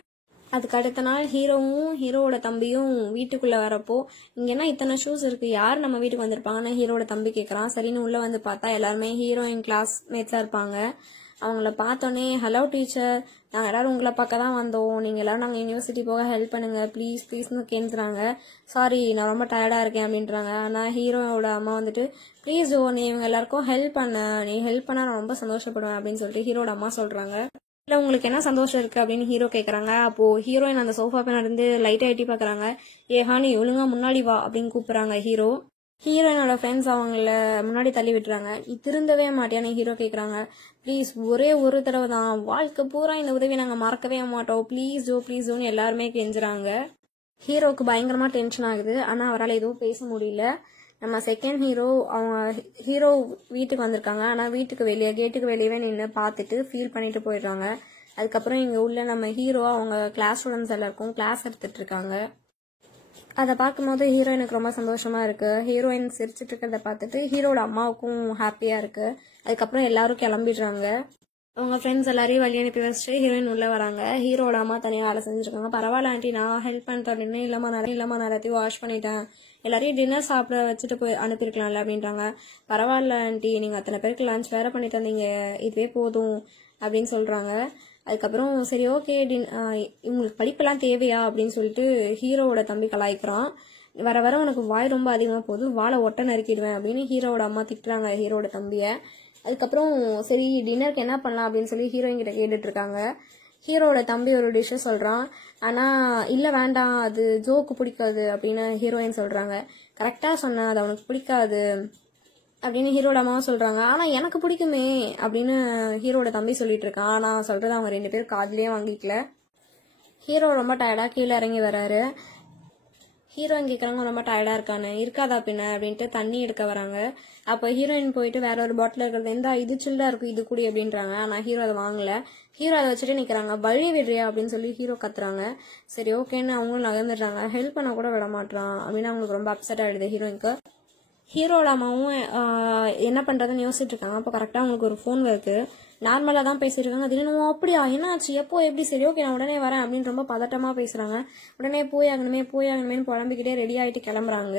அதுக்கு அடுத்த நாள் ஹீரோவும் ஹீரோவோட தம்பியும் வீட்டுக்குள்ள வரப்போ, இங்கன்னா இத்தனை ஷூஸ் இருக்கு, யார் நம்ம வீட்டுக்கு வந்திருப்பாங்கன்னு ஹீரோட தம்பி கேட்கறான். சரின்னு உள்ள வந்து பார்த்தா எல்லாருமே ஹீரோயின் கிளாஸ் மேட்ஸா இருப்பாங்க. அவங்கள பார்த்தோன்னே, ஹலோ டீச்சர், நாங்கள் எல்லாரும் உங்களை பார்க்க தான் வந்தோம், நீங்கள் எல்லாரும் நாங்கள் யூனிவர்சிட்டி போக ஹெல்ப் பண்ணுங்க ப்ளீஸ் ப்ளீஸ்னு கெஞ்சுறாங்க. சாரி நான் ரொம்ப டயர்டாக இருக்கேன் அப்படின்றாங்க. ஆனால் ஹீரோவோட அம்மா வந்துட்டு, ப்ளீஸ் ஓ நீ இவங்க எல்லாருக்கும் ஹெல்ப் பண்ண, நீ ஹெல்ப் பண்ணால் நான் ரொம்ப சந்தோஷப்படுவேன் அப்படின்னு சொல்லிட்டு ஹீரோட அம்மா சொல்கிறாங்க. இல்லை உங்களுக்கு என்ன சந்தோஷம் இருக்குது அப்படின்னு ஹீரோ கேட்குறாங்க. அப்போது ஹீரோயின் அந்த சோஃபா பின்னாடி இருந்து லைட்டாக எட்டி பார்க்குறாங்க. ஹானி ஒழுங்கா முன்னாடி வா அப்படின்னு கூப்பிட்றாங்க ஹீரோ. ஹீரோயினோட ஃப்ரெண்ட்ஸ் அவங்கள முன்னாடி தள்ளி விட்டுறாங்க. நீ திருந்தவே மாட்டியான்னு ஹீரோ கேட்குறாங்க. ப்ளீஸ் ஒரே ஒரு தடவை தான், வாழ்க்கை பூரா இந்த உதவி நாங்கள் மறக்கவே மாட்டோம், ப்ளீஸ் ப்ளீஸோன்னு எல்லாருமே கெஞ்சுறாங்க. ஹீரோவுக்கு பயங்கரமாக டென்ஷன் ஆகுது. ஆனால் அவரால் எதுவும் பேச முடியல. நம்ம செகண்ட் ஹீரோ, அவங்க ஹீரோ வீட்டுக்கு வந்திருக்காங்க. ஆனால் வீட்டுக்கு வெளியே கேட்டுக்கு வெளியவே நின்று பார்த்துட்டு ஃபீல் பண்ணிட்டு போயிடுறாங்க. அதுக்கப்புறம் இங்கே உள்ள நம்ம ஹீரோ அவங்க கிளாஸ் ஸ்டூடெண்ட்ஸ் எல்லாருக்கும் கிளாஸ் எடுத்துட்டு இருக்காங்க. அதை பார்க்கும்போது ஹீரோயினுக்கு ரொம்ப சந்தோஷமா இருக்கு. ஹீரோயின் சிரிச்சிட்டு இருக்கிறத பார்த்துட்டு ஹீரோட அம்மாவுக்கும் ஹாப்பியா இருக்கு. அதுக்கப்புறம் எல்லாரும் கிளம்பிடுறாங்க. அவங்க ஃப்ரெண்ட்ஸ் எல்லாரையும் வழி அனுப்பி வச்சுட்டு ஹீரோயின் உள்ள வராங்க. ஹீரோட அம்மா தனியாக வேலை செஞ்சுருக்காங்க. பரவாயில்ல ஆண்டி, நான் ஹெல்ப் பண்ணிட்டேன், இல்லாம நிறையத்தையும் வாஷ் பண்ணிட்டேன், எல்லாரையும் டின்னர் சாப்பிட வச்சுட்டு போய் அனுப்பியிருக்கலாம்ல அப்படின்றாங்க. பரவாயில்ல ஆண்டி, நீங்கள் அத்தனை பேருக்கு லஞ்ச் வேற பண்ணி தந்தீங்க, இதுவே போதும் அப்படின்னு சொல்றாங்க. அதுக்கப்புறம் சரி ஓகே, இவங்களுக்கு படிப்பெல்லாம் தேவையா அப்படின்னு சொல்லிட்டு ஹீரோவோட தம்பி கலாய்க்கிறான். வர வர உனக்கு வாய் ரொம்ப அதிகமாக போகுது, வாழை ஒட்ட நறுக்கிடுவேன் அப்படின்னு ஹீரோவோட அம்மா திட்டுறாங்க ஹீரோட தம்பியை. அதுக்கப்புறம் சரி டின்னருக்கு என்ன பண்ணலாம் அப்படின்னு சொல்லி ஹீரோயின் கிட்ட கேட்டுட்டு இருக்காங்க. ஹீரோட தம்பி ஒரு டிஷ்ஷை சொல்றான். ஆனா இல்ல வேண்டாம், அது ஜோக்கு பிடிக்காது அப்படின்னு ஹீரோயின் சொல்றாங்க. கரெக்டா சொன்ன, அது அவனுக்கு பிடிக்காது அப்படின்னு ஹீரோட அம்மாவும் சொல்றாங்க. ஆனா எனக்கு பிடிக்குமே அப்படின்னு ஹீரோட தம்பி சொல்லிட்டு இருக்கான். ஆனா சொல்றது அவங்க ரெண்டு பேரும் காதுலயே வாங்கிக்கல. ஹீரோ ரொம்ப டயர்டா கீழே இறங்கி வராரு. ஹீரோயின் கேட்குறாங்க, ரொம்ப டயர்டா இருக்கான்னு. இருக்காதா பின்ன அப்படின்ட்டு தண்ணி எடுக்க வராங்க. அப்போ ஹீரோயின் போயிட்டு வேற ஒரு பாட்டில் இருக்கிறது, எந்த இது சில்லா இருக்கும் இது கூடி அப்படின்றாங்க. ஆனால் ஹீரோ அதை வாங்கல. ஹீரோ அதை வச்சுட்டு நிற்கிறாங்க. வழி விடுறியா அப்படின்னு சொல்லி ஹீரோ கத்துறாங்க. சரி ஓகேன்னு அவங்களும் நகர்ந்துடுறாங்க. ஹெல்ப் பண்ண கூட விட மாட்டான் அப்படின்னு அவங்களுக்கு ரொம்ப அப்செட் ஆயிடுது ஹீரோயினுக்கு. ஹீரோட அம்மாவும் என்ன பண்றதுன்னு யோசிச்சுட்டு இருக்காங்க. அப்போ கரெக்டாக அவங்களுக்கு ஒரு ஃபோன் வருது. நார்மலாக தான் பேசிட்டு இருக்காங்க. திடீர்னு அப்படியா என்னாச்சு, எப்போ எப்படி, சரி ஓகே நான் உடனே வரேன் அப்படின்னு ரொம்ப பதட்டமாக பேசுறாங்க. உடனே போய் ஆகணுமேனு புலம்பிக்கிட்டே ரெடி ஆகிட்டு கிளம்புறாங்க.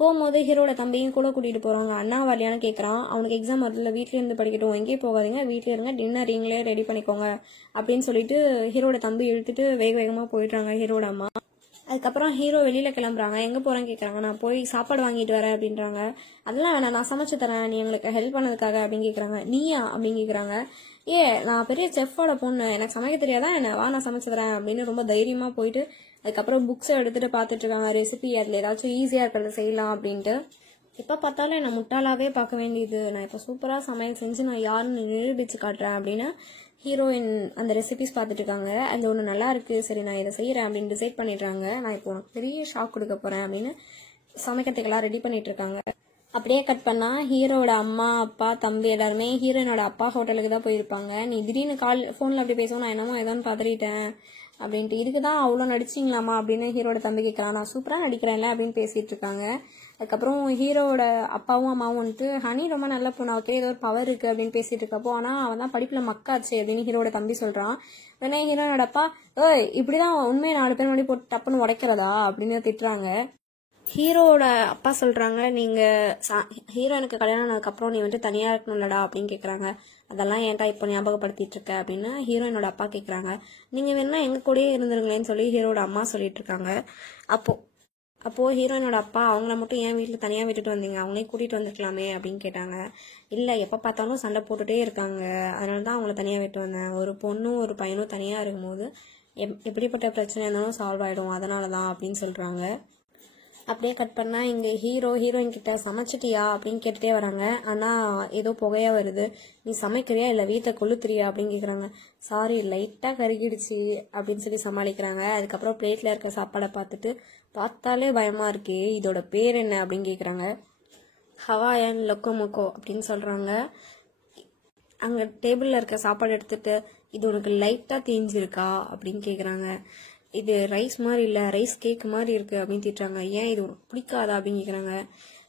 போகும்போது ஹீரோட தம்பியும் கூட கூட்டிகிட்டு போகிறாங்க. அண்ணா வரலையான்னு கேட்குறான். அவனுக்கு எக்ஸாம் வரல, வீட்டிலே இருந்து படிக்கட்டும், எங்கேயும் போகாதீங்க, வீட்டிலே இருங்க, டின்னர் நீங்களே ரெடி பண்ணிக்கோங்க அப்படின்னு சொல்லிட்டு ஹீரோட தம்பி இழுத்துட்டு வேகமாக போயிடுறாங்க ஹீரோட அம்மா. அதுக்கப்புறம் ஹீரோ வெளியில கிளம்புறாங்க. எங்க போறேன்னு கேட்குறாங்க. நான் போய் சாப்பாடு வாங்கிட்டு வரேன் அப்படின்றாங்க. அதெல்லாம் வேணாம், நான் சமைச்சு தரேன், நீ எங்களுக்கு ஹெல்ப் பண்ணதுக்காக அப்படின்னு கேட்குறாங்க. நீயா அப்படின்னு கேட்குறாங்க. நான் பெரிய செஃப்போட பொண்ணு, எனக்கு சமைக்க தெரியாதா என்ன, வா நான் சமைச்சு தரேன் அப்படின்னு ரொம்ப தைரியமா போயிட்டு அதுக்கப்புறம் புக்ஸை எடுத்துட்டு பார்த்துட்டு இருக்காங்க. ரெசிபி அதில் ஏதாச்சும் ஈஸியாக இருக்கிறத செய்யலாம் அப்படின்ட்டு. எப்போ பார்த்தாலும் என்னை முட்டாளாவே பார்க்க வேண்டியது, நான் இப்போ சூப்பராக சமையல் செஞ்சு நான் யாருன்னு நிரூபிச்சு காட்டுறேன் அப்படின்னு ஹீரோயின் அந்த ரெசிபிஸ் பார்த்துட்டு இருக்காங்க. அதில் ஒன்று நல்லா இருக்கு, சரி நான் இதை செய்கிறேன் அப்படின்னு டிசைட் பண்ணிடுறாங்க. நான் இப்போ உனக்கு பெரிய ஷாக் கொடுக்க போகிறேன் அப்படின்னு சமைக்கிறதுக்கெல்லாம் ரெடி பண்ணிட்டு இருக்காங்க. அப்படியே கட் பண்ணா ஹீரோட அம்மா அப்பா தம்பி எல்லாருமே ஹீரோயினோட அப்பா ஹோட்டலுக்கு தான் போயிருப்பாங்க. நீ திடீர்னு ஃபோனில் அப்படி பேசவும் நான் என்னமோ ஏதோன்னு பதறிட்டேன் அப்படின்ட்டு. இதுக்குதான் அவ்வளோ நடிச்சிங்களாமா அப்படின்னு ஹீரோட தம்பி கேட்குறான். நான் சூப்பராக நடிக்கிறேன்ல அப்படின்னு பேசிட்டு இருக்காங்க. அதுக்கப்புறம் ஹீரோட அப்பாவும் அம்மாவும் வந்துட்டு, ஹனி ரொம்ப நல்ல பொண்ணு, அவக்கே ஏதோ ஒரு பவர் இருக்கு அப்படின்னு பேசிட்டு இருக்கப்போ, ஆனால் அவன் தான் படிப்புல மக்காச்சு அப்படின்னு ஹீரோட தம்பி சொல்றான். உடனே ஹீரோனோட அப்பா, இப்படிதான் உண்மையை 4 பேர் முன்னாடி போட்டு டப்புன்னு உடைக்கிறதா அப்படின்னு திட்டுறாங்க. ஹீரோட அப்பா சொல்றாங்க, நீங்க ஹீரோனுக்கு கல்யாணம் ஆனதுக்கப்புறம் நீ வந்துட்டு தனியா இருக்கணும்லடா அப்படின்னு கேட்குறாங்க. அதெல்லாம் ஏன்டா இப்போ ஞாபகப்படுத்திட்டு இருக்க அப்படின்னு ஹீரோயினோட அப்பா கேட்குறாங்க. நீங்க வேணா எங்க கூடயே இருந்துருங்களேன்னு சொல்லி ஹீரோட அம்மா சொல்லிட்டு இருக்காங்க. அப்போ ஹீரோயினோட அப்பா, அவங்கள மட்டும் ஏன் வீட்டில் தனியாக விட்டுட்டு வந்தீங்க, அவங்களே கூட்டிகிட்டு வந்துருக்கலாமே அப்படின்னு கேட்டாங்க. இல்லை எப்போ பார்த்தாலும் சண்டை போட்டுகிட்டே இருக்காங்க, அதனால தான் அவங்கள தனியாக விட்டு வந்தேன், ஒரு பொண்ணும் ஒரு பையனும் தனியாக இருக்கும்போது எப்படிப்பட்ட பிரச்சனை இருந்தாலும் சால்வ் ஆகிடும், அதனால தான் அப்படின்னு சொல்கிறாங்க. அப்படியே கட் பண்ணால் இங்கே ஹீரோயின் கிட்ட சமைச்சிட்டியா அப்படின்னு கேட்டுகிட்டே வராங்க. ஆனால் ஏதோ புகையா வருது. நீ சமைக்கிறியா இல்லை வீட்டை கொளுத்துறியா அப்படின்னு கேட்குறாங்க. சாரி லைட்டாக கருகிடுச்சு அப்படின்னு சொல்லி சமாளிக்கிறாங்க. அதுக்கப்புறம் பிளேட்டில் இருக்க சாப்பாடை பார்த்தாலே பயமாக இருக்கே, இதோட பேர் என்ன அப்படின்னு கேட்குறாங்க. ஹவாயன் லொக்கோமொக்கோ அப்படின்னு சொல்கிறாங்க. அங்கே டேபிளில் இருக்க சாப்பாடு எடுத்துட்டு இது உனக்கு லைட்டாக தேஞ்சிருக்கா அப்படின்னு கேட்குறாங்க. இது ரைஸ் மாதிரி இல்லை, ரைஸ் கேக் மாதிரி இருக்குது அப்படின்னு திட்டுறாங்க. ஏன் இது உனக்கு பிடிக்காதா அப்படின்னு கேட்குறாங்க.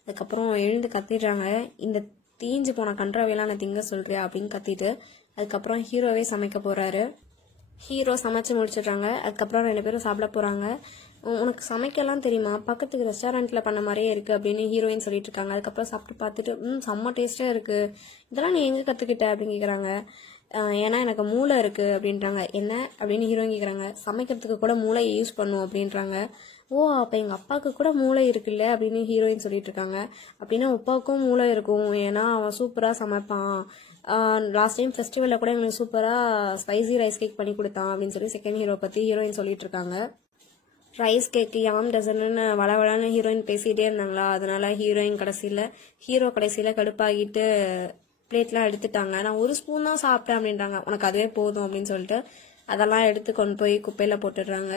அதுக்கப்புறம் எழுந்து கத்திடுறாங்க. இந்த தீஞ்சு போன கன்றாவையெல்லாம் நான் திங்க சொல்கிறியா அப்படின்னு கத்திட்டு அதுக்கப்புறம் ஹீரோவே சமைக்க போகிறாரு. ஹீரோ சமைச்சு முடிச்சிடுறாங்க. அதுக்கப்புறம் 2 பேரும் சாப்பிட போகிறாங்க. உனக்கு சமைக்கலாம் தெரியுமா, பக்கத்துக்கு ரெஸ்டாரண்ட்டில் பண்ண மாதிரியே இருக்குது அப்படின்னு ஹீரோயின் சொல்லிட்டு இருக்காங்க. அதுக்கப்புறம் சாப்பிட்டு பார்த்துட்டு செம்ம டேஸ்ட்டாக இருக்குது, இதெல்லாம் நீ எங்கே கற்றுக்கிட்ட அப்படின்னு கேட்குறாங்க. ஏன்னா எனக்கு மூளை இருக்குது அப்படின்றாங்க. என்ன அப்படின்னு ஹீரோயின் கேட்குறாங்க. சமைக்கிறதுக்கு கூட மூளை யூஸ் பண்ணும் அப்படின்றாங்க. ஓ அப்போ எங்கள் அப்பாவுக்கு கூட மூளை இருக்குல்ல அப்படின்னு ஹீரோயின் சொல்லிட்டு இருக்காங்க. அப்படின்னா அப்பாவுக்கும் மூளை இருக்கும், ஏன்னா அவன் சூப்பராக சமைப்பான். லாஸ்ட் டைம் ஃபெஸ்டிவலில் கூட எங்களுக்கு சூப்பராக ஸ்பைசி ரைஸ் கேக் பண்ணி கொடுத்தான் அப்படின்னு சொல்லி செகண்ட் ஹீரோ பற்றி ஹீரோயின் சொல்லிட்டு இருக்காங்க. ரைஸ் கேக்கு யாம் டசன்னு வளவளன்னு ஹீரோயின் பேசிகிட்டே இருந்தாங்களா, அதனால ஹீரோ கடைசியில் கடுப்பாகிட்டு பிளேட்லாம் எடுத்துட்டாங்க. நான் 1 ஸ்பூன் தான் சாப்பிட்டேன் அப்படின்றாங்க. உனக்கு அதுவே போதும் அப்படின்னு சொல்லிட்டு அதெல்லாம் எடுத்து கொண்டு போய் குப்பையில் போட்டுடுறாங்க.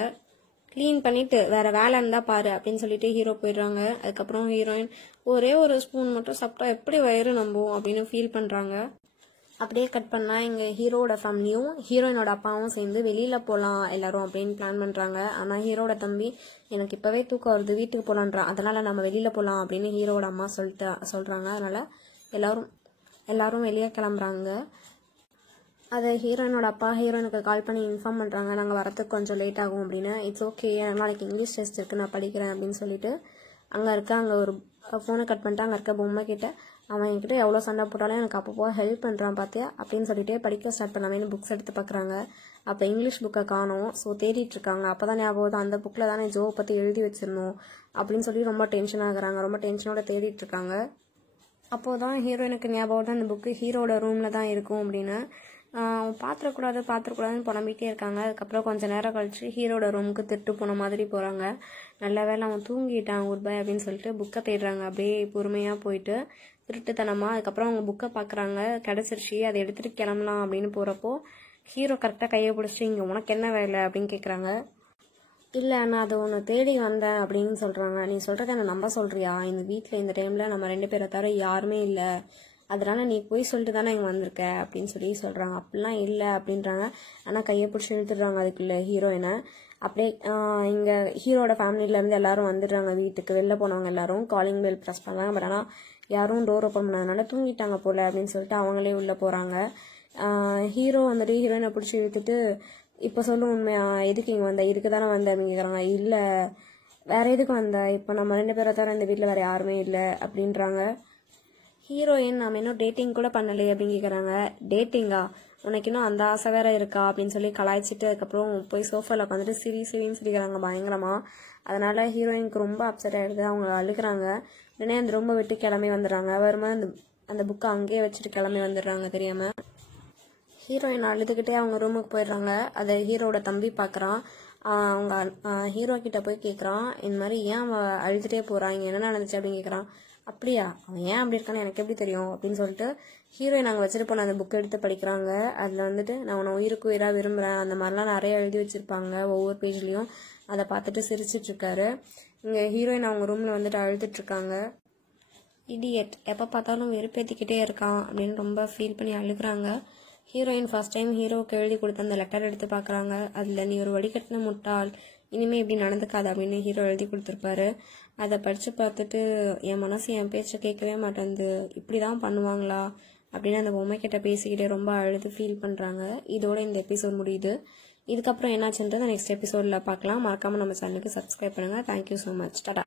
க்ளீன் பண்ணிட்டு வேற வேலை இருந்தா பாரு அப்படின்னு சொல்லிட்டு ஹீரோ போயிடுறாங்க. அதுக்கப்புறம் ஹீரோயின் ஒரே 1 ஸ்பூன் மட்டும் சாப்பிட்டா எப்படி வயிறு நம்பும் அப்படின்னு ஃபீல் பண்ணுறாங்க. அப்படியே கட் பண்ணால் எங்கள் ஹீரோட ஃபேமிலியும் ஹீரோயினோட அப்பாவும் சேர்ந்து வெளியில் போகலாம் எல்லாரும் அப்படின்னு பிளான் பண்ணுறாங்க. ஆனால் ஹீரோட தம்பி எனக்கு இப்போவே தூக்கம் வருது, வீட்டுக்கு போகலான்றான், அதனால் நம்ம வெளியில் போகலாம் அப்படின்னு ஹீரோட அம்மா சொல்கிறாங்க. அதனால் எல்லாரும் வெளியே கிளம்புறாங்க. அது ஹீரோயினோட அப்பா ஹீரோயினுக்கு கால் பண்ணி இன்ஃபார்ம் பண்ணுறாங்க, நாங்கள் வரத்துக்கு கொஞ்சம் லேட் ஆகும் அப்படின்னு. இட்ஸ் ஓகே, நாளைக்கு இங்கிலீஷ் டெஸ்ட் இருக்குது, நான் படிக்கிறேன் அப்படின்னு சொல்லிட்டு அங்கே ஒரு ஃபோனை கட் பண்ணிட்டு அங்கே இருக்க பொம்மை கிட்ட அவன் என்கிட்ட எவ்வளோ சண்டை போட்டாலும் எனக்கு அப்பப்போ ஹெல்ப் பண்ணுறான் பார்த்தியா அப்படின்னு சொல்லிட்டு படிக்க ஸ்டார்ட் பண்ணாமேனு புக்ஸ் எடுத்து பார்க்குறாங்க. அப்போ இங்கிலீஷ் புக்கை காணோம். ஸோ தேடிட்டு இருக்காங்க. அப்போ தான் ஞாபகம் அந்த புக்கில் தானே ஜோவை பற்றி எழுதி வச்சிருந்தோம் அப்படின்னு சொல்லி ரொம்ப டென்ஷன் ஆகுறாங்க. ரொம்ப டென்ஷனோட தேடிட்டு இருக்காங்க. அப்போது தான் ஹீரோயினுக்கு ஞாபகம் தான் அந்த புக்கு ஹீரோட ரூமில் தான் இருக்கும் அப்படின்னு. பார்த்துடக்கூடாதுன்னு புலம்பிகிட்டே இருக்காங்க. அதுக்கப்புறம் கொஞ்சம் நேரம் கழிச்சு ஹீரோட ரூமுக்கு திட்டு போன மாதிரி போகிறாங்க. நல்ல வேலை அவன் தூங்கிட்டான் குட் பை அப்படின்னு சொல்லிட்டு புக்கை தேடுறாங்க. அப்படியே பொறுமையாக போயிட்டு திருட்டுத்தனமாக. அதுக்கப்புறம் அவங்க புக்கை பார்க்குறாங்க, கிடச்சிருச்சு, அதை எடுத்துகிட்டு கிளம்பலாம் அப்படின்னு போகிறப்போ ஹீரோ கரெக்டாக கையை பிடிச்சிட்டு இங்கே உனக்கு என்ன வேலை அப்படின்னு கேட்குறாங்க. இல்லை நான் அதை ஒன்று தேடி வந்தேன் அப்படின்னு சொல்கிறாங்க. நீ சொல்கிறத என்ன நம்ப சொல்கிறியா, இந்த வீட்டில் இந்த டைமில் நம்ம 2 பேரை தவிர யாருமே இல்லை, அதனால நீ போய் சொல்லிட்டு தானே இங்கே வந்திருக்க அப்படின்னு சொல்லி சொல்கிறாங்க. அப்படிலாம் இல்லை அப்படின்றாங்க. ஆனால் கையை பிடிச்சி இழுத்துடுறாங்க அதுக்குள்ளே ஹீரோயினை. அப்படியே இங்கே ஹீரோட ஃபேமிலியிலேருந்து எல்லாரும் வந்துடுறாங்க வீட்டுக்கு. வெளில போனவங்க எல்லாரும் காலிங் பெல் ப்ரெஸ் பண்ணாங்க. பட் ஆனால் யாரும் டோர் ஓப்பன் பண்ணாதனால தூங்கிட்டாங்க போல் அப்படின்னு சொல்லிட்டு அவங்களே உள்ளே போகிறாங்க. ஹீரோ வந்துட்டு ஹீரோயினை பிடிச்சி இழுத்துட்டு இப்போ சொல்லு உண்மையா, எதுக்கு இங்கே வந்த, இதுக்கு தானே வந்த அப்படின்னு கேட்குறாங்க. இல்லை வேற எதுக்கு வந்த, இப்போ நம்ம 2 பேரை தவிர இந்த வீட்டில் வேறு யாருமே இல்லை அப்படின்றாங்க. ஹீரோயின் நாம் இன்னும் டேட்டிங் கூட பண்ணலையே அப்படின்னு கேட்குறாங்க. டேட்டிங்கா, உனக்கு இன்னும் அந்த ஆசை வேற இருக்கா அப்படின்னு சொல்லி கலாய்ச்சிட்டு அதுக்கப்புறம் போய் சோஃபாவில் உட்காந்துட்டு சிரின்னு சிரிக்கிறாங்க பயங்கரமாக. அதனால ஹீரோயினுக்கு ரொம்ப அப்செட் ஆகிடுது. அவங்க அழுகிறாங்க. உடனே அந்த ரூமை விட்டு கிளம்பி வந்துடுறாங்க. வரும்போது அந்த புக்கை அங்கேயே வச்சுட்டு கிளம்பி வந்துடுறாங்க தெரியாமல். ஹீரோயின் அழுதுகிட்டே அவங்க ரூமுக்கு போயிடுறாங்க. அதை ஹீரோட தம்பி பார்க்குறான். அவங்க ஹீரோ கிட்ட போய் கேட்குறான், இந்த மாதிரி ஏன் அவன் அழுதுகிட்டே போகிறான், இங்கே என்ன நடந்துச்சு அப்படின்னு கேட்குறான். அப்படியா, அவன் ஏன் அப்படி இருக்கான்னு எனக்கு எப்படி தெரியும் அப்படின்னு சொல்லிட்டு ஹீரோயின் நாங்கள் வச்சுட்டு போன அந்த புக்கை எடுத்து படிக்கிறாங்க. அதில் வந்துட்டு நான் உன்னை உயிருக்கு உயிராக விரும்புகிறேன் அந்த மாதிரிலாம் நிறைய எழுதி வச்சுருப்பாங்க ஒவ்வொரு பேஜ்லேயும். அதை பார்த்துட்டு சிரிச்சிட்ருக்காரு. இங்கே ஹீரோயின் அவங்க ரூமில் வந்துட்டு அழுதுட்ருக்காங்க. இடியட், எப்போ பார்த்தாலும் வெறுப்பேற்றிக்கிட்டே இருக்கான் அப்படின்னு ரொம்ப ஃபீல் பண்ணி அழுகிறாங்க. ஹீரோயின் ஃபர்ஸ்ட் டைம் ஹீரோவுக்கு எழுதி கொடுத்த அந்த லெட்டர் எடுத்து பார்க்குறாங்க. அதில் நீ ஒரு வடிகட்டின முட்டாள், இனிமேல் இப்படி நடந்துக்காது அப்படின்னு ஹீரோ எழுதி கொடுத்துருப்பாரு. அதை படித்து பார்த்துட்டு என் மனசு என் பேச்சை கேட்கவே மாட்டேங்குது, இப்படி தான் பண்ணுவாங்களா அப்படின்னு அந்த பொம்மைக்கிட்ட பேசிக்கிட்டே ரொம்ப அழுது ஃபீல் பண்ணுறாங்க. இதோட இந்த எபிசோட் முடியுது. இதுக்கப்புறம் என்னாச்சுன்றதை நெக்ஸ்ட் எபிசோடில் பார்க்கலாம். மறக்காமல் நம்ம சேனலுக்கு சப்ஸ்கிரைப் பண்ணுங்கள். Thank you so much. டாடா.